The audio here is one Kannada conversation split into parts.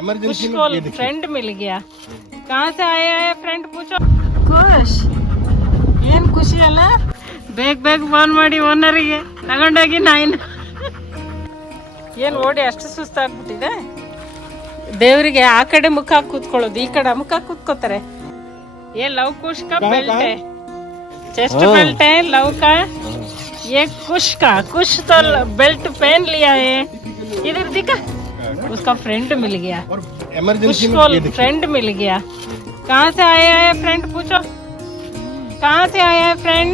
इमरजेंसी में फ्रेंड मिल गया। कहाँ से आया है फ्रेंड पूछो। खुश ಏನ್ ಖುಷಿ ಅಲ್ಲ, ಬೇಗ ಬೇಗ ಫೋನ್ ಮಾಡಿ ಓನರಿಗೆ ತಗೊಂಡೋಗಿ ನಾಯಿನ. ಏನ್ ಓಡಿ ಅಷ್ಟು ಸುಸ್ತಾಗ್ಬಿಟ್ಟಿದೆ. ದೇವರಿಗೆ ಆ ಕಡೆ ಮುಖ ಹಾಕಿ ಕೂತ್ಕೊಳ್ಳೋದು, ಈ ಕಡೆ ಮುಖ ಹಾಕಿ ಕೂತ್ಕೋತಾರೆ. ये लव कुश का बेल्ट है, चेस्ट बेल्ट है लव का। ये कुश तो बेल्ट पहन लिया है। इधर दिखा, उसका फ्रेंड मिल गया, इमरजेंसी में फ्रेंड मिल गया। कहाँ से आया है फ्रेंड पूछो, कहाँ से आया है फ्रेंड।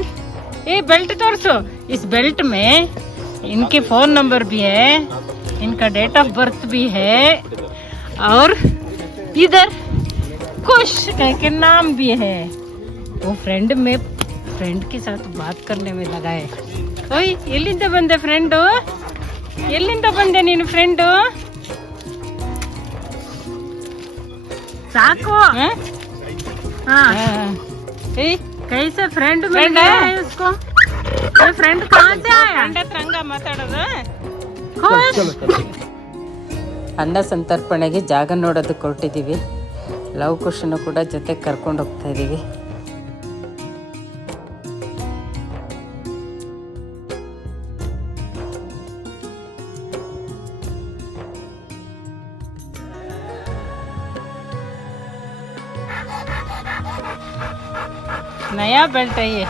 ये बेल्ट तोड़ो, इस बेल्ट में इनके फोन नंबर भी है, इनका डेट ऑफ बर्थ भी है, और इधर खुश के नाम भी है। वो फ्रेंड में फ्रेंड के साथ बात करने में लगा है। ओए ಎಲ್ಲಿಂದ ಬಂದೆ ಫ್ರೆಂಡು, ಎಲ್ಲಿಂದ ಬಂದೆ ನೀನು ಫ್ರೆಂಡು? ಸಾಕು हाँ कैसे फ्रेंड मिल गया है उसको। ये फ्रेंड कहाँ से आया? फ्रेंड ಹತ್ರ ಹಂಗ ಮಾತಾಡೋದು. ಅನ್ನ ಸಂತರ್ಪಣೆಗೆ ಜಾಗ ನೋಡೋದಕ್ಕೆ ಹೊರಟಿದ್ದೀವಿ. ಲವ್ ಕುಶನ್ನು ಕೂಡ ಜೊತೆ ಕರ್ಕೊಂಡು ಹೋಗ್ತಾ ಇದ್ದೀವಿ. नया बेल्ट है ये,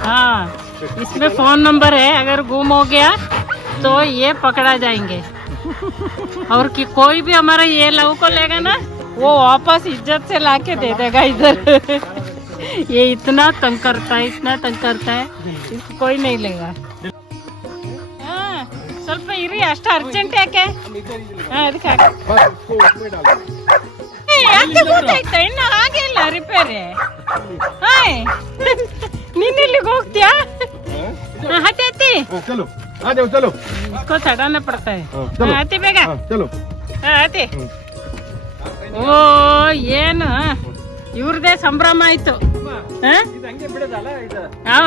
हाँ इसमें फोन नंबर है, अगर गुम हो गया तो ये पकड़ा जाएंगे, और कि कोई भी हमारा ये लव को लेगा ना, वो वापस इज्जत से लाके दे देगा इधर। ये इतना तंग करता है, इतना तंग करता है, इसको कोई नहीं लेगा। हाँ ಸ್ವಲ್ಪ ಇರಿ, ಅಷ್ಟು ಅರ್ಜೆಂಟ್ ಯಾಕೆ? ಹಾಂ ಅದಕ್ಕೆ ಯಾಕೆ ಗೊತ್ತಾಯ್ತಾ, ಇನ್ನು ಹಾಗೆ ಇಲ್ಲ ರಿಪೇರಿ. ಹಾಯ್ ನೀನ್ ಇಲ್ಲಿಗೆ ಹೋಗ್ತೀಯಾ? ಹತ್ತಿ ಹತ್ತಿ चलो आ जाओ चलो, इसको चढ़ाना पड़ता है। आती बेगा चलो आती। ಓ ಏನು ಇವ್ರದೇ ಸಂಭ್ರಮ ಆಯ್ತು.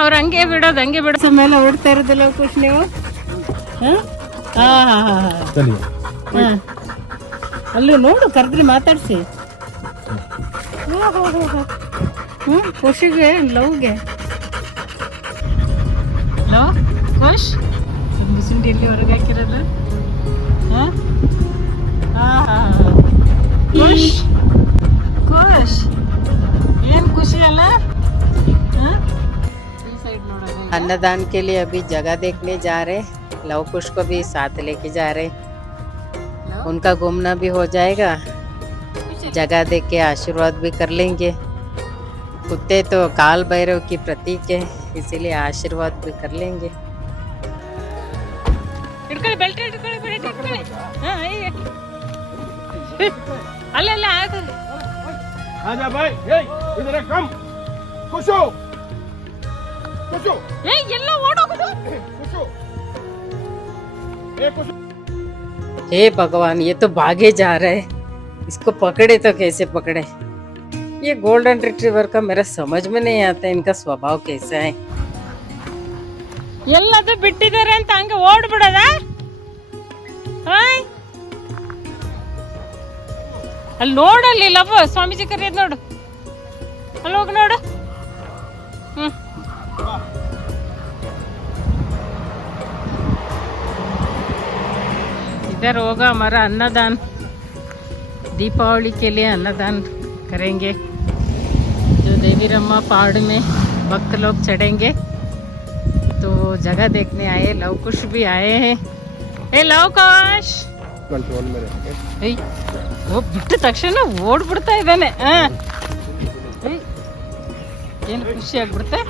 ಅವ್ರ ಹಂಗೆ ಬಿಡೋದು, ಹಂಗೆ ಬಿಡೋ ಮೇಲೆ ಓಡ್ತಾ ಇರೋದಿಲ್ಲ ಖುಷ್ ನೀವು. ಅಲ್ಲಿ ನೋಡು, ಕರೆದ್ರೆ ಮಾತಾಡ್ಸಿ. ಖುಷಿಗೆ ಲವ್ಗೆ ಲವ್ ಖುಷ್ ಮುಸುಂಡಿ ಎಲ್ಲಿ ಹೊರಗೆ ಹಾಕಿರೋದು. ಖುಷ್ ಖುಷ್ ಏನ್ ಖುಷಿ ಅಲ್ಲ. अन्नदान के लिए अभी जगह देखने जा रहे, लव कुश को भी साथ लेके जा रहे, उनका घूमना भी हो जाएगा, जगह देख के आशीर्वाद भी कर लेंगे। कुत्ते तो काल भैरव की प्रतीक है, इसीलिए आशीर्वाद भी कर लेंगे। आजा भाई, इधर कम खुशो खुशो, ಎಲ್ಲ ಓಡೋಗುದು. हे भगवान, ये तो भागे जा रहा है, इसको पकड़े तो कैसे पकड़े। ये गोल्डन रिट्रीवर का मेरा समझ में नहीं आता, इनका स्वभाव कैसा है. ಎಲ್ಲದು ಬಿಟ್ಟಿದ್ದಾರೆ ಅಂತ ಹಂಗೆ ಓಡ್ಬಿಡೋದ. ಅಲ್ಲಿ ನೋಡಲ್ಲಿ ಲವ್ ಸ್ವಾಮೀಜಿ ಕರೆಯೋದು ನೋಡು, ಅಲ್ಲಿ ಹೋಗಿ ನೋಡು. इधर होगा हमारा अन्नदान, दीपावली के लिए अन्नदान करेंगे, जो देवी रम्मा पहाड़ में भक्त लोग चढ़ेंगे, तो जगह देखने आए. लव कुश भी आए हैं. ए लव कुश कंट्रोल में रहे. वो ಬಿಟ್ಟ ತಕ್ಷಣ ಓಡ್ಬಿಡ್ತಾ ಇದ್ದಾನೆ. ಏನು ಖುಷಿ ಆಗ್ಬಿಡುತ್ತೆ.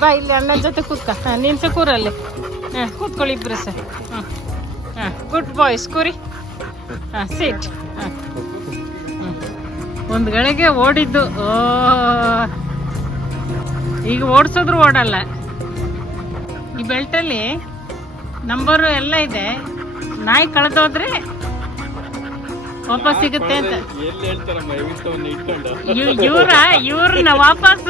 ಬಾ ಇಲ್ಲಿ ಅಣ್ಣನ ಜೊತೆ ಕೂತ್ಕ. ನೀನು ಸಹ ಕೂರಲ್ಲಿ. ಕೂತ್ಕೊಳ್ಳಿ ಇಬ್ಬರು ಸಹ. ಗುಡ್ ಬಾಯ್ಸ್ ಕೂರಿ. ಸೀಟ್. ಒಂದು ಗಳಿಗೆ ಓಡಿದ್ದು, ಈಗ ಓಡಿಸೋದ್ರು ಓಡಲ್ಲ. ಈ ಬೆಲ್ಟಲ್ಲಿ ನಂಬರು ಎಲ್ಲ ಇದೆ. ನಾಯಿ ಕಳೆದೋದ್ರೆ ವಾಪಸ್ ಸಿಗುತ್ತೆ ಅಂತ. ಎಲ್ಲಿ ಹೇಳ್ತಾರಮ್ಮ ಇವಿಂತವನ್ನ ಇಟ್ಕೊಂಡು ಇವ್ರನ್ನ ವಾಪಸ್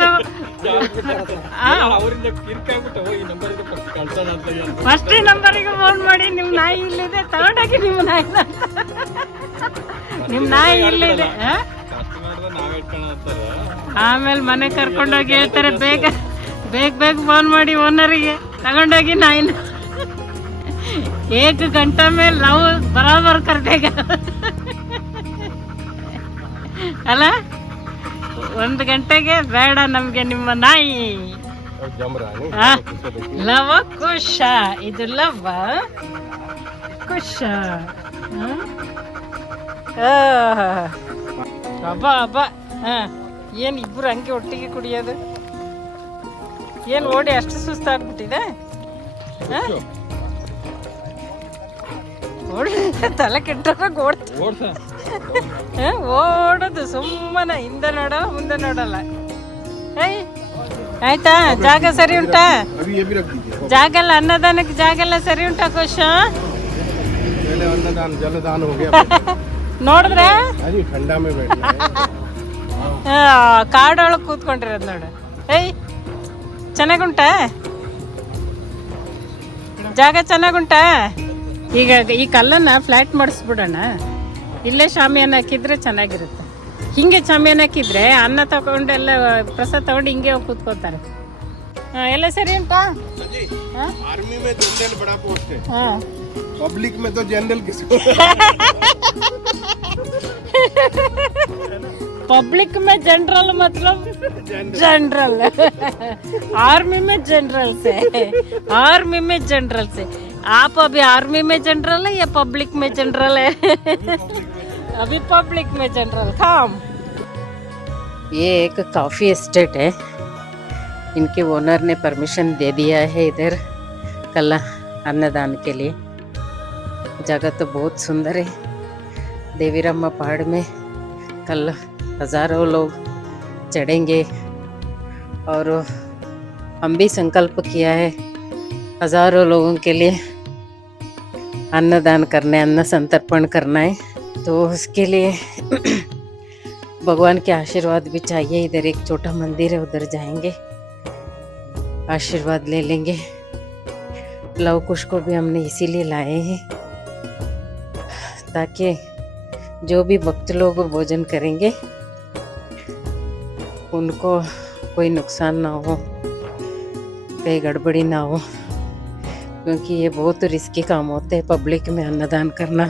ಅವರಿಂದ ಕಿರ್ಕಾಗ್ಬಿಟ್ಟು ಈ ನಂಬರ್ ಕಳ್ಸೋಣ ಅಂತ ಫಸ್ಟ್ ನಂಬರಿಗೆ ಫೋನ್ ಮಾಡಿ ನಿಮ್ ನಾಯಿ ಇಲ್ಲಿದೆ ತಗೊಂಡೋಗಿ ನಿಮ್ಮ ನಾಯಿ ಇಲ್ಲಿದೆ. ನಾವೇ ಇಟ್ಕೋಣ ಅಂತಾರೆ. ಆಮೇಲೆ ಮನೆ ಕರ್ಕೊಂಡೋಗಿ ಹೇಳ್ತಾರೆ ಬೇಗ ಫೋನ್ ಮಾಡಿ ಓನರಿಗೆ ತಗೊಂಡೋಗಿ ನಾಯಿನ. 1 ಗಂಟೆ ಮೇಲೆ ನಾವು ಬರಾಬರ್ ಕರ್ದೇಗ ಅಲ್ಲ, 1 ಗಂಟೆಗೆ ಬೇಡ ನಮ್ಗೆ ನಿಮ್ಮ ನಾಯಿ. ಲವ ಕುಶ, ಇದು ಲವ ಕುಶ. ಅಬ್ಬ ಏನ್ ಇಬ್ರು ಹಂಗೆ ಒಟ್ಟಿಗೆ ಕುಡಿಯೋದು? ಏನ್ ಓಡಿ ಅಷ್ಟು ಸುಸ್ತಾಗ್ಬಿಟ್ಟಿದೆ? ತಲೆ ಕೆಟ್ಟಾಗ ಓಡೋದು ಸುಮ್ಮನೆ, ಹಿಂದೆ ನೋಡ ಮುಂದೆ ನೋಡಲ್ಲ. ಆಯ್ತಾ? ಜಾಗ ಸರಿ ಉಂಟಾ? ಜಾಗ ಎಲ್ಲ ಅನ್ನದಾನಕ್ಕೆ ಜಾಗ ಎಲ್ಲ ಸರಿ ಉಂಟಾ ಕೋಶ? ನೋಡಿದ್ರೆ ಕಾಡೊಳಗೆ ಕೂತ್ಕೊಂಡಿರೋದು ನೋಡು. ಚೆನ್ನಾಗುಂಟಾ ಜಾಗ? ಚೆನ್ನಾಗುಂಟಾ? ಈಗ ಈ ಕಲ್ಲನ್ನ ಫ್ಲಾಟ್ ಮಾಡಿಸ್ಬಿಡೋಣ. ಇಲ್ಲೇ ಶಾಮಿಯಾನ ಹಾಕಿದ್ರೆ ಚೆನ್ನಾಗಿರುತ್ತೆ. ಹಿಂಗೆ ಶಾಮಿಯಾನ ಹಾಕಿದ್ರೆ ಅನ್ನ ತಗೊಂಡು ಎಲ್ಲ ಪ್ರಸಾದ ತಗೊಂಡು ಹಿಂಗೆ ಹೋಗಿ ಕೂತ್ಕೋತಾರೆ. ಎಲ್ಲ ಸರಿ ಉಂಟಾ? आर्मी में जनरल बड़ा पोस्ट है, पब्लिक में तो जनरल किसको? पब्लिक में जनरल मतलब जनरल, आर्मी में जनरल से, आर्मी में जनरल से। आप अभी आर्मी में जनरल है या पब्लिक में जनरल है? अभी पब्लिक में जनरल। काम ये एक कॉफी एस्टेट है, इनके ओनर ने परमिशन दे दिया है इधर कल अन्नदान के लिए। जगह तो बहुत सुंदर है। देवीरामा पहाड़ में कल हज़ारों लोग चढ़ेंगे और हम भी संकल्प किया है हज़ारों लोगों के लिए अन्नदान करना है, अन्न संतर्पण करना है। तो उसके लिए भगवान के आशीर्वाद भी चाहिए। इधर एक छोटा मंदिर है, उधर जाएंगे, आशीर्वाद ले लेंगे। लव कुश को भी हमने इसीलिए लाए हैं ताकि जो भी भक्त लोग भोजन करेंगे उनको कोई नुकसान ना हो, कहीं गड़बड़ी ना हो, क्योंकि ये बहुत रिस्की काम होते हैं पब्लिक में अन्नदान करना।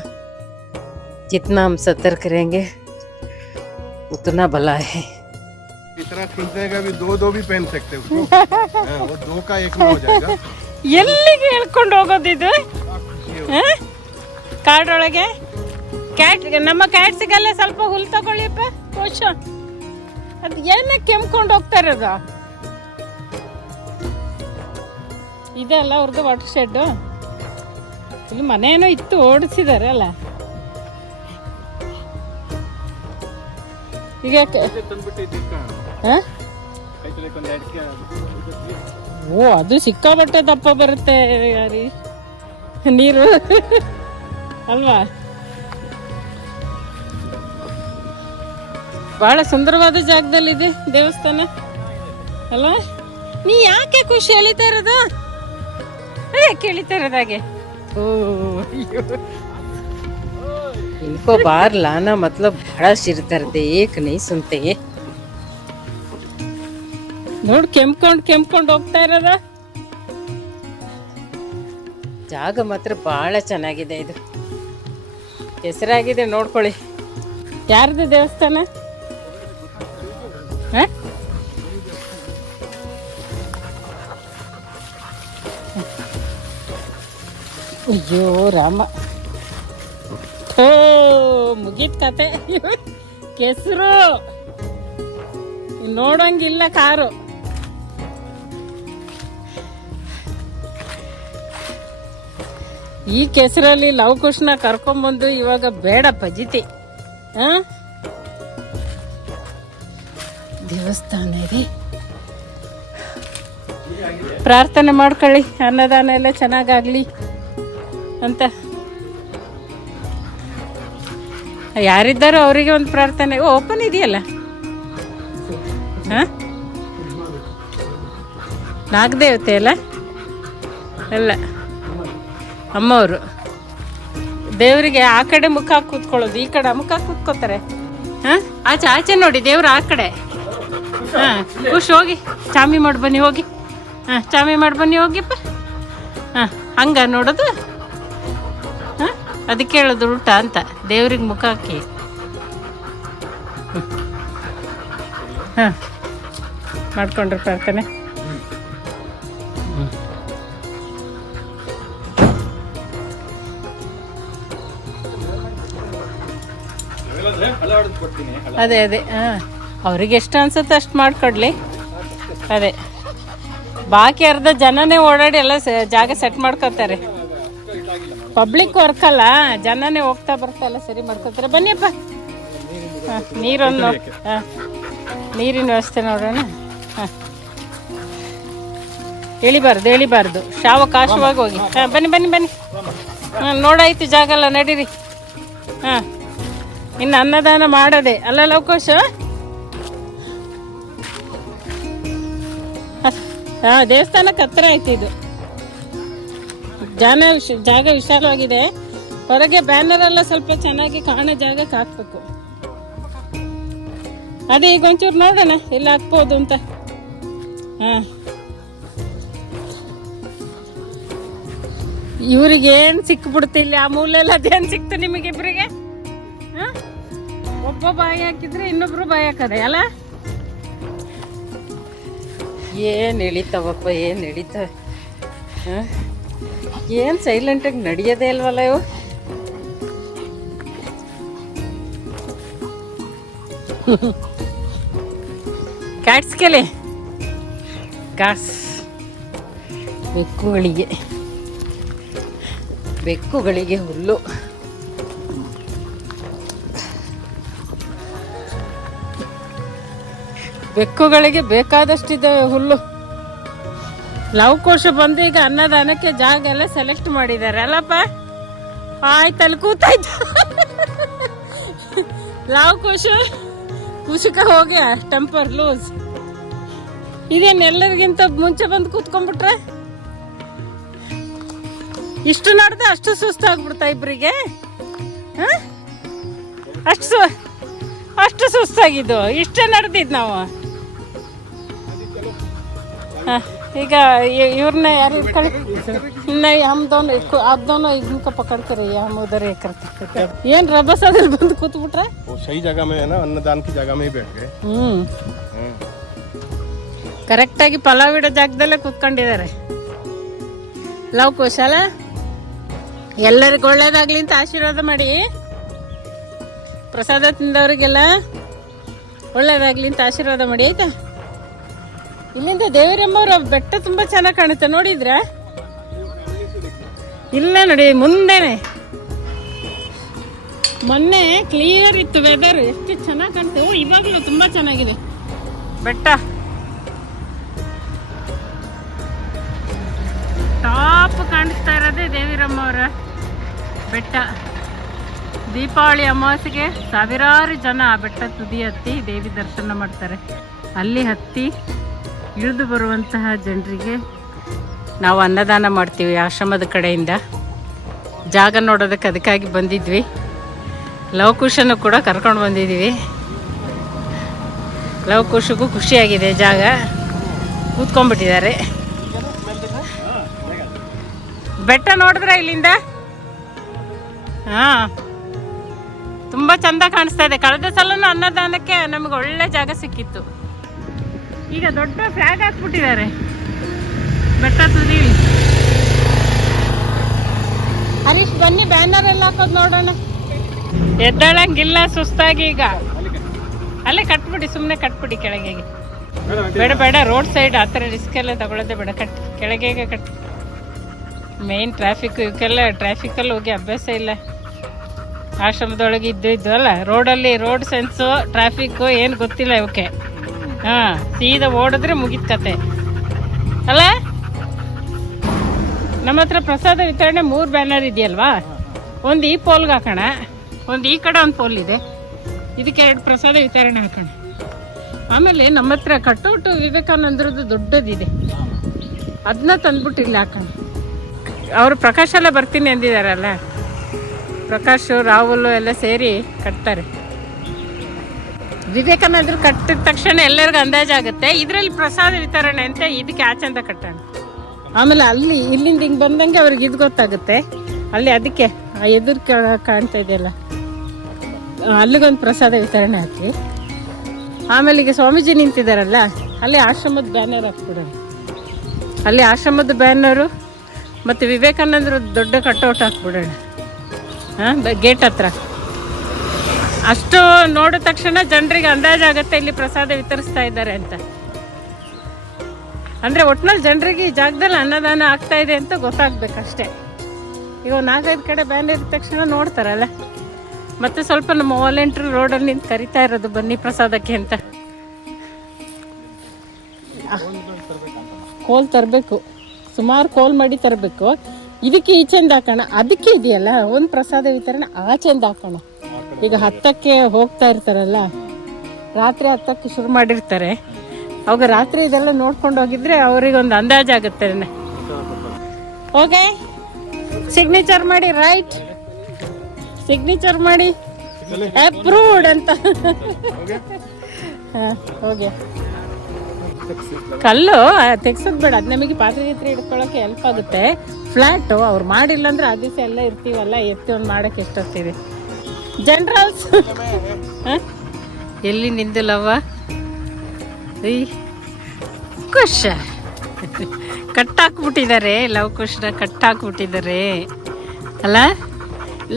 जितना हम सतर्क रहेंगे उतना भला है। इतना खींचेगा भी दो भी पहन सकते हो उसको। वो 2 का 1 में हो जाएगा। ಎಲ್ಲಿಗೆ ಹೇಳ್ಕೊಂಡು ಹೋಗೋದಿದು? ಕಾಡೊಳಗೆ ಕ್ಯಾಟ್, ನಮ್ಮ ಕ್ಯಾಟ್ಸಿಗೆಲ್ಲ ಸ್ವಲ್ಪ ಹುಲ್ ತಗೊಳ್ಳಿಪ್ಪ ಕೋಶ. ಅದು ಏನಕ್ಕೆ ಕೆಮ್ಕೊಂಡು ಹೋಗ್ತಾ ಇರೋದು? ಇದೆಲ್ಲ ಅವ್ರದ್ದು ವಾಟರ್ ಶೆಡ್. ಇಲ್ಲಿ ಮನೇನೋ ಇತ್ತು, ಓಡಿಸಿದಾರೆ ಅಲ್ಲ. ಈಗ ಓ, ಅದು ಸಿಕ್ಕಾಬಟ್ಟೆ ದಪ್ಪ ಬರುತ್ತೆ ನೀರು ಅಲ್ವಾ? ಬಹಳ ಸುಂದರವಾದ ಜಾಗದಲ್ಲಿದೆ ದೇವಸ್ಥಾನ ಅಲ್ವಾ? ನೀ ಯಾಕೆ ಖುಷಿ ಎಳಿತಾ ಇರೋದು? ಕೇಳಿತಾ ಇರೋದಾಗೆ इनको बाहर लाना मतलब बड़ा सिर दर्द है, एक नहीं सुनते। ನೋಡಿ ಕೆಂಪ್ಕೊಂಡು ಹೋಗ್ತಾ ಇರೋದ. ಜಾಗ ಮಾತ್ರ ಬಹಳ ಚೆನ್ನಾಗಿದೆ. ಇದು ಹೆಸರಾಗಿದೆ, ನೋಡ್ಕೊಳ್ಳಿ. ಯಾರ್ದು ದೇವಸ್ಥಾನ? ಅಯ್ಯೋ ರಾಮ, ಮುಗೀತ್ ಕತೆ. ಕೆಸರು ನೋಡಂಗಿಲ್ಲ ಕಾರು. ಈ ಕೆಸರಲ್ಲಿ ಲವಕುಶ್ನ ಕರ್ಕೊಂಬಂದು ಇವಾಗ ಬೇಡ ಪಜಿತಿ. ದೇವಸ್ಥಾನ ಇದೆ, ಪ್ರಾರ್ಥನೆ ಮಾಡ್ಕೊಳ್ಳಿ ಅನ್ನದಾನ ಎಲ್ಲ ಚೆನ್ನಾಗಾಗ್ಲಿ ಅಂತ. ಯಾರಿದ್ದಾರೋ ಅವರಿಗೆ ಒಂದು ಪ್ರಾರ್ಥನೆ. ಓಪನ್ ಇದೆಯಲ್ಲ. ಹಾಂ, ನಾಗದೇವತೆ ಅಲ್ಲ ಅಲ್ಲ, ಅಮ್ಮವರು. ದೇವರಿಗೆ ಆ ಕಡೆ ಮುಖ ಹಾಕಿ ಕೂತ್ಕೊಳ್ಳೋದು, ಈ ಕಡೆ ಮುಖ ಹಾಕಿ ಕೂತ್ಕೋತಾರೆ. ಹಾಂ, ಆಚೆ ಆಚೆ ನೋಡಿ ದೇವ್ರು ಆ ಕಡೆ. ಹಾಂ, ಖುಷಿ ಹೋಗಿ ಚಾಮಿ ಮಾಡಿ ಬನ್ನಿ ಹೋಗಿ. ಹಾಂ, ಚಾಮಿ ಮಾಡಿ ಬನ್ನಿ ಹೋಗಿಪ್ಪ. ಹಾಂ, ಹಂಗ ನೋಡೋದು. ಹಾಂ, ಅದಕ್ಕೆ ಹೇಳೋದು ಉಲ್ಟಾ ಅಂತ, ದೇವ್ರಿಗೆ ಮುಖ ಹಾಕಿ. ಹಾಂ, ಮಾಡ್ಕೊಂಡ್ರೆ ಪ್ರಾರ್ಥನೆ. ಅದೇ ಅದೇ. ಹಾಂ, ಅವ್ರಿಗೆ ಎಷ್ಟು ಅನ್ಸುತ್ತೆ ಅಷ್ಟು ಮಾಡಿಕೊಡ್ಲಿ. ಅದೇ, ಬಾಕಿ ಅರ್ಧ ಜನನೇ ಓಡಾಡಿ ಎಲ್ಲ ಜಾಗ ಸೆಟ್ ಮಾಡ್ಕೋತಾರೆ. ಪಬ್ಲಿಕ್ ವರ್ಕ್ ಅಲ್ಲ, ಜನನೇ ಹೋಗ್ತಾ ಬರ್ತಾ ಎಲ್ಲ ಸರಿ ಮಾಡ್ಕೋತಾರೆ. ಬನ್ನಿಯಪ್ಪ. ಹಾಂ, ನೀರೊಂದು. ಹಾಂ, ನೀರಿನ ವ್ಯವಸ್ಥೆ ನೋಡೋಣ. ಹಾಂ, ಎಳಿಬಾರ್ದು ಸಾವಕಾಶವಾಗಿ ಹೋಗಿ. ಹಾಂ, ಬನ್ನಿ ಬನ್ನಿ ಬನ್ನಿ. ಹಾಂ, ನೋಡಾಯ್ತು ಜಾಗ ಎಲ್ಲ, ನಡೀರಿ. ಹಾಂ, ಇನ್ನು ಅನ್ನದಾನ ಮಾಡೋದೆ ಅಲ್ಲ ಲವಕುಶ. ಹಾಂ, ದೇವಸ್ಥಾನಕ್ಕೆ ಹತ್ರ ಆಯ್ತು ಇದು. ಜಾಗ ವಿಶಾಲವಾಗಿದೆ. ಹೊರಗೆ ಬ್ಯಾನರ್ ಎಲ್ಲ ಸ್ವಲ್ಪ ಚೆನ್ನಾಗಿ ಕಾಣೋ ಜಾಗಕ್ಕೆ ಹಾಕ್ಬೇಕು. ಅದೇ ಈಗ ಒಂಚೂರು ನೋಡೋಣ ಎಲ್ಲಿ ಹಾಕ್ಬೋದು ಅಂತ. ಹಾಂ, ಇವ್ರಿಗೆ ಏನು ಸಿಕ್ಬಿಡ್ತಿಲ್ಲ ಆ ಮೂಲೆಲ್ಲ. ಅದೇನು ಸಿಕ್ತು ನಿಮಗಿಬ್ರಿಗೆ? ಹಾಂ, ಒಬ್ಬ ಬಾಯಿ ಹಾಕಿದ್ರೆ ಇನ್ನೊಬ್ರು ಬಾಯಿ ಹಾಕದೆ ಅಲ್ಲ. ಏನು ಎಳಿತಾವಪ್ಪ, ಏನು ಎಳಿತಾವೆ. ಹಾಂ, ಏನು ಸೈಲೆಂಟಾಗಿ ನಡೆಯೋದೇ ಅಲ್ವಲ್ಲ ಇವು. ಕ್ಯಾಟ್ಸ್ಗೆಲೆ ಗಾಸ್. ಬೆಕ್ಕುಗಳಿಗೆ ಹುಲ್ಲು. ಬೆಕ್ಕುಗಳಿಗೆ ಬೇಕಾದಷ್ಟಿದ್ದಾವೆ ಹುಲ್ಲು. ಲವಕೋಶ ಬಂದು ಈಗ ಅನ್ನದಾನಕ್ಕೆ ಜಾಗ ಎಲ್ಲ ಸೆಲೆಕ್ಟ್ ಮಾಡಿದ್ದಾರೆ ಅಲ್ಲಪ್ಪ. ಆಯ್ತು, ಅಲ್ಲಿ ಕೂತಾಯ್ತು ಲವಕೋಶ. ಕುಶಕ ಹೋಗಿ ಟೆಂಪರ್ ಲೂಸ್. ಇದೇನು ಎಲ್ಲರಿಗಿಂತ ಮುಂಚೆ ಬಂದು ಕೂತ್ಕೊಂಡ್ಬಿಟ್ರೆ? ಇಷ್ಟು ನಡೆದ ಅಷ್ಟು ಸುಸ್ತಾಗ್ಬಿಡ್ತಾ ಇಬ್ಬರಿಗೆ. ಹಾಂ, ಅಷ್ಟು ಸುಸ್ತಾಗಿದ್ದು. ಇಷ್ಟೇ ನಡೆದಿದ್ದು ನಾವು. ಹಾಂ, ಈಗ ಇವ್ರನ್ನ ಯಾರು ಇಟ್ಕೊಳ್ಳಿ. हम दोनों इनका पकड़ कर हम उधर ये करते ಏನ್ ರಭಸದಲ್ಲಿ ಬಂದು ಕೂತ್ಬಿಟ್ರೆ. सही जगह में है ना, अन्नदान की जगह में ही बैठ गए. ಕರೆಕ್ಟ್ ಆಗಿ ಪಲಾವ್ ಇಡೋ ಜಾಗದಲ್ಲೇ ಕೂತ್ಕೊಂಡಿದ್ದಾರೆ. ಲವಕುಶ ಅಲ್ಲ. ಎಲ್ಲರಿಗೂ ಒಳ್ಳೇದಾಗ್ಲಿ ಅಂತ ಆಶೀರ್ವಾದ ಮಾಡಿ. ಪ್ರಸಾದ ತಿಂದವ್ರಿಗೆಲ್ಲ ಒಳ್ಳೇದಾಗ್ಲಿ ಅಂತ ಆಶೀರ್ವಾದ ಮಾಡಿ ಆಯ್ತಾ. ಇಲ್ಲಿಂದ ದೇವರಮ್ಮವ್ರ ಬೆಟ್ಟ ತುಂಬಾ ಚೆನ್ನಾಗಿ ಕಾಣುತ್ತೆ, ನೋಡಿದ್ರ? ಇಲ್ಲ ನೋಡಿ, ಮುಂದೆನೆ. ಮೊನ್ನೆ ಕ್ಲಿಯರ್ ಇತ್ತು ವೆದರ್, ಎಷ್ಟು ಚೆನ್ನಾಗಿ ಕಾಣುತ್ತೆ. ಇವಾಗಲೂ ತುಂಬಾ ಚೆನ್ನಾಗಿದೆ ಬೆಟ್ಟ. ಟಾಪ್ ಕಾಣಿಸ್ತಾ ಇರೋದೇ ದೇವಿರಮ್ಮವರ ಬೆಟ್ಟ. ದೀಪಾವಳಿ ಅಮಾವಾಸ್ಯೆಗೆ ಸಾವಿರಾರು ಜನ ಆ ಬೆಟ್ಟ ತುದಿ ಹತ್ತಿ ದೇವಿ ದರ್ಶನ ಮಾಡ್ತಾರೆ. ಅಲ್ಲಿ ಹತ್ತಿ ಇಳಿದು ಬರುವಂತಹ ಜನರಿಗೆ ನಾವು ಅನ್ನದಾನ ಮಾಡ್ತೀವಿ ಆಶ್ರಮದ ಕಡೆಯಿಂದ. ಜಾಗ ನೋಡೋದಕ್ಕೆ ಅದಕ್ಕಾಗಿ ಬಂದಿದ್ವಿ. ಲವಕುಶನ್ನು ಕೂಡ ಕರ್ಕೊಂಡು ಬಂದಿದ್ದೀವಿ. ಲವಕುಶಗೂ ಖುಷಿಯಾಗಿದೆ, ಜಾಗ ಕೂತ್ಕೊಂಡ್ಬಿಟ್ಟಿದ್ದಾರೆ. ಬೆಟ್ಟ ನೋಡಿದ್ರೆ ಇಲ್ಲಿಂದ ಹಾಂ ತುಂಬ ಚಂದ ಕಾಣಿಸ್ತಾ ಇದೆ. ಕಳೆದ ಸಲನೂ ಅನ್ನದಾನಕ್ಕೆ ನಮಗೆ ಒಳ್ಳೆ ಜಾಗ ಸಿಕ್ಕಿತ್ತು. ಈಗ ದೊಡ್ಡ ಫ್ಲಾಗ್ ಹಾಕ್ಬಿಟ್ಟಿದ್ದಾರೆ ಬೆಟ್ಟ ತುದಿಲಿ. ಹರೀಶ್ ಬನ್ನಿ, ಬ್ಯಾನರ್ ಎಲ್ಲ ಹಾಕೋದು ನೋಡೋಣ. ಎದ್ದಳಂಗಿಲ್ಲ, ಸುಸ್ತಾಗಿ. ಈಗ ಅಲ್ಲೇ ಕಟ್ಬಿಡಿ, ಸುಮ್ಮನೆ ಕಟ್ಬಿಡಿ ಕೆಳಗೆ. ಬೇಡ ಬೇಡ, ರೋಡ್ ಸೈಡ್ ಆ ಥರ ರಿಸ್ಕ್ ಎಲ್ಲ ತಗೊಳ್ಳೋದೇ ಬೇಡ. ಕೆಳಗೆ ಕಟ್ಟಿ. ಮೇನ್ ಟ್ರಾಫಿಕ್, ಇವಕ್ಕೆಲ್ಲ ಟ್ರಾಫಿಕಲ್ಲಿ ಹೋಗಿ ಅಭ್ಯಾಸ ಇಲ್ಲ. ಆಶ್ರಮದೊಳಗೆ ಇದ್ದು ಅಲ್ಲ, ರೋಡಲ್ಲಿ ರೋಡ್ ಸೆನ್ಸು ಟ್ರಾಫಿಕ್ಕು ಏನು ಗೊತ್ತಿಲ್ಲ ಇವಕ್ಕೆ. ಹಾಂ, ಸೀದಾ ಓಡಿದ್ರೆ ಮುಗಿದ ಕತೆ ಅಲ್ಲ. ನಮ್ಮ ಹತ್ರ ಪ್ರಸಾದ ವಿತರಣೆ 3 ಬ್ಯಾನರ್ ಇದೆಯಲ್ವಾ, ಒಂದು ಈ ಪೋಲ್ಗೆ ಹಾಕೋಣ, ಒಂದು ಈ ಕಡೆ ಒಂದು ಪೋಲ್ ಇದೆ, ಇದಕ್ಕೆ 2 ಪ್ರಸಾದ ವಿತರಣೆ ಹಾಕೋಣ. ಆಮೇಲೆ ನಮ್ಮ ಹತ್ರ ಕಟೌಟು ವಿವೇಕಾನಂದರದ್ದು ದೊಡ್ಡದಿದೆ, ಅದನ್ನ ತಂದ್ಬಿಟ್ಟು ಇಲ್ಲಿ ಹಾಕೋಣ. ಅವರು ಪ್ರಕಾಶ್ ಎಲ್ಲ ಬರ್ತೀನಿ ಅಂದಿದಾರಲ್ಲ, ಪ್ರಕಾಶ್ ರಾಹುಲ್ ಎಲ್ಲ ಸೇರಿ ಕಟ್ತಾರೆ. ವಿವೇಕಾನಂದರು ಕಟ್ಟಿದ ತಕ್ಷಣ ಎಲ್ಲರಿಗೂ ಅಂದಾಜಾಗುತ್ತೆ, ಇದರಲ್ಲಿ ಪ್ರಸಾದ ವಿತರಣೆ ಅಂತ ಇದಕ್ಕೆ ಆಚೆಂದ ಕಟ್ಟೋಣ. ಆಮೇಲೆ ಅಲ್ಲಿ ಇಲ್ಲಿಂದ ಹಿಂಗೆ ಬಂದಂಗೆ ಅವ್ರಿಗೆ ಇದು ಗೊತ್ತಾಗುತ್ತೆ, ಅಲ್ಲಿ ಅದಕ್ಕೆ ಆ ಎದುರು ಕಾಣ್ತಾ ಇದೆಯಲ್ಲ ಅಲ್ಲಿಗೊಂದು ಪ್ರಸಾದ ವಿತರಣೆ ಹಾಕಿ. ಆಮೇಲೆ ಈಗ ಸ್ವಾಮೀಜಿ ನಿಂತಿದ್ದಾರಲ್ಲ, ಅಲ್ಲಿ ಆಶ್ರಮದ ಬ್ಯಾನರ್ ಹಾಕ್ಬಿಡೋಣ. ಅಲ್ಲಿ ಆಶ್ರಮದ ಬ್ಯಾನರು ಮತ್ತು ವಿವೇಕಾನಂದರು ದೊಡ್ಡ ಕಟೌಟ್ ಹಾಕ್ಬಿಡೋಣ ಗೇಟ್ ಹತ್ರ. ಅಷ್ಟು ನೋಡಿದ ತಕ್ಷಣ ಜನರಿಗೆ ಅಂದಾಜಾಗುತ್ತೆ ಇಲ್ಲಿ ಪ್ರಸಾದ ವಿತರಿಸ್ತಾ ಇದ್ದಾರೆ ಅಂತ. ಅಂದರೆ ಒಟ್ಟಿನಲ್ಲಿ ಜನರಿಗೆ ಈ ಜಾಗದಲ್ಲಿ ಅನ್ನದಾನ ಆಗ್ತಾ ಇದೆ ಅಂತ ಗೊತ್ತಾಗ್ಬೇಕಷ್ಟೇ. ಈಗ 4-5 ಕಡೆ ಬ್ಯಾನ್ ಇದ್ದ ತಕ್ಷಣ ನೋಡ್ತಾರಲ್ಲ. ಮತ್ತೆ ಸ್ವಲ್ಪ ನಮ್ಮ ವಾಲಂಟ್ರಿ ರೋಡಲ್ಲಿ ನಿಂತು ಕರಿತಾ ಇರೋದು ಬನ್ನಿ ಪ್ರಸಾದಕ್ಕೆ ಅಂತ. ಕೋಲ್ ತರಬೇಕು, ಸುಮಾರು ಕೋಲ್ ಮಾಡಿ ತರಬೇಕು. ಇದಕ್ಕೆ ಈಚೆಂದ ಹಾಕೋಣ, ಅದಕ್ಕೆ ಇದೆಯಲ್ಲ ಒಂದು ಪ್ರಸಾದ ವಿತರಣೆ ಆಚೆಂದ ಹಾಕೋಣ. ಈಗ 10ಕ್ಕೆ ಹೋಗ್ತಾ ಇರ್ತಾರಲ್ಲ, ರಾತ್ರಿ 10ಕ್ಕೆ ಶುರು ಮಾಡಿರ್ತಾರೆ, ಅವಾಗ ರಾತ್ರಿ ಇದೆಲ್ಲ ನೋಡ್ಕೊಂಡು ಹೋಗಿದ್ರೆ ಅವ್ರಿಗೊಂದು ಅಂದಾಜಾಗುತ್ತೆ. ಓಕೆ, ಸಿಗ್ನೇಚರ್ ಮಾಡಿ, ರೈಟ್, ಸಿಗ್ನೇಚರ್ ಮಾಡಿ, ಅಪ್ರೂವ್ಡ್ ಅಂತ. ಹಾಂ, ಹೋಗಿ ಕಲ್ಲು ತೆಗ್ಸೋದು ಬೇಡ, ಅದು ನಮಗೆ ಪಾತ್ರೆ ಗೀತ್ರೆ ಹಿಡ್ಕೊಳ್ಳೋಕೆ ಹೆಲ್ಪ್ ಆಗುತ್ತೆ. ಫ್ಲ್ಯಾಟು ಅವ್ರು ಮಾಡಿಲ್ಲ ಅಂದ್ರೆ ಆ ದಿವಸ ಎಲ್ಲ ಇರ್ತೀವಲ್ಲ, ಎತ್ತಿ ಒಂದು ಮಾಡೋಕ್ಕೆ ಎಷ್ಟೊತ್ತಿದೆ. ಜನರಲ್ಸ್ ಎಲ್ಲಿ ನಿಂದಿಲ್ಲವ ಕುಶ್ ಕಟ್ಟಾಕ್ಬಿಟ್ಟಿದ್ದಾರೆ, ಲವ್ ಕುಶ್ನ ಕಟ್ಟಾಕ್ಬಿಟ್ಟಿದ್ದಾರೆ ಅಲ್ಲ,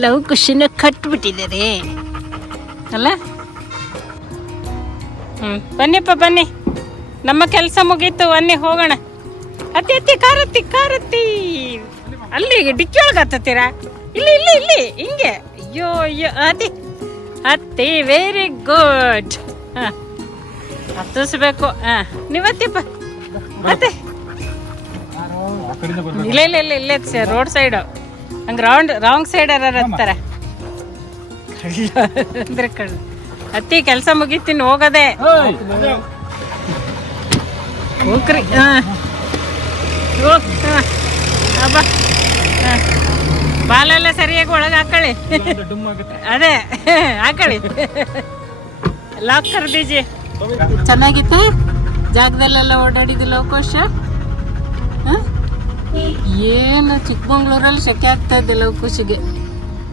ಲವ್ ಕುಶಿನ ಕಟ್ಬಿಟ್ಟಿದ್ದಾರೆ ಅಲ್ಲ. ಬನ್ನಿಪ್ಪ ಬನ್ನಿ, ನಮ್ಮ ಕೆಲಸ ಮುಗೀತು, ಬನ್ನಿ ಹೋಗೋಣ. ಅತ್ತಿ ಕಾರತ್ತಿ ಅಲ್ಲಿ ಡಿಕ್ಕಿ ಒಳಗೆ ಹತ್ತೀರಾ? ಇಲ್ಲಿ ಇಲ್ಲಿ ಇಲ್ಲಿ ಹಿಂಗೆ. ಅಯ್ಯೋ ಅಯ್ಯೋ ಅತ್ತಿ ವೆರಿ ಗುಡ್. ಹಾಂ, ಹತ್ತಿಸ್ಬೇಕು. ಹಾಂ, ನೀವತ್ತಿಪ್ಪ ಮತ್ತೆ ಇಲ್ಲ ಇಲ್ಲ ಇಲ್ಲ ಇಲ್ಲೇ ರೋಡ್ ಸೈಡು. ಹಂಗೆ ರಾಂಗ್ ಸೈಡ್ ಯಾರು ಹತ್ತಾರೆ ಅಂದ್ರೆ ಕಳ್ಳ. ಅತ್ತಿ ಕೆಲಸ ಮುಗಿತೀನಿ, ಹೋಗದೆ ಹೋಗ್ರಿ. ಹಾಂ ಹೋಗ್. ಹಾಂ ಹಬ್ಬ. ಹಾಂ, ಬಾಲೆಲ್ಲ ಸರಿಯಾಗಿ ಒಳಗೆ ಹಾಕೊಳ್ಳಿ. ಅದೇ ಹಾಕೊಳ್ಳಿ, ಲಾಕ್ ಕರ್ದೀಜಿ. ಚೆನ್ನಾಗಿತ್ತು ಜಾಗದಲ್ಲೆಲ್ಲ ಓಡಾಡಿದಿಲ್ಲ ಅವಕಾಶ. ಏನು ಚಿಕ್ಕಮಂಗ್ಳೂರಲ್ಲಿ ಸೆಕೆ ಆಗ್ತಾ ಇದ್ದಿಲ್ಲ ಅವಕಾಶಿಗೆ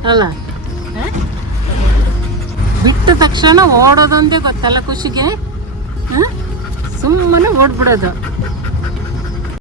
ಅಲ್ಲ. ಬಿಟ್ಟ ತಕ್ಷಣ ಓಡೋದೊಂದೇ ಗೊತ್ತಲ್ಲ ಖುಷಿಗೆ. ಸುಮ್ಮನೆ ಓಡ್ಬಿಡೋದು.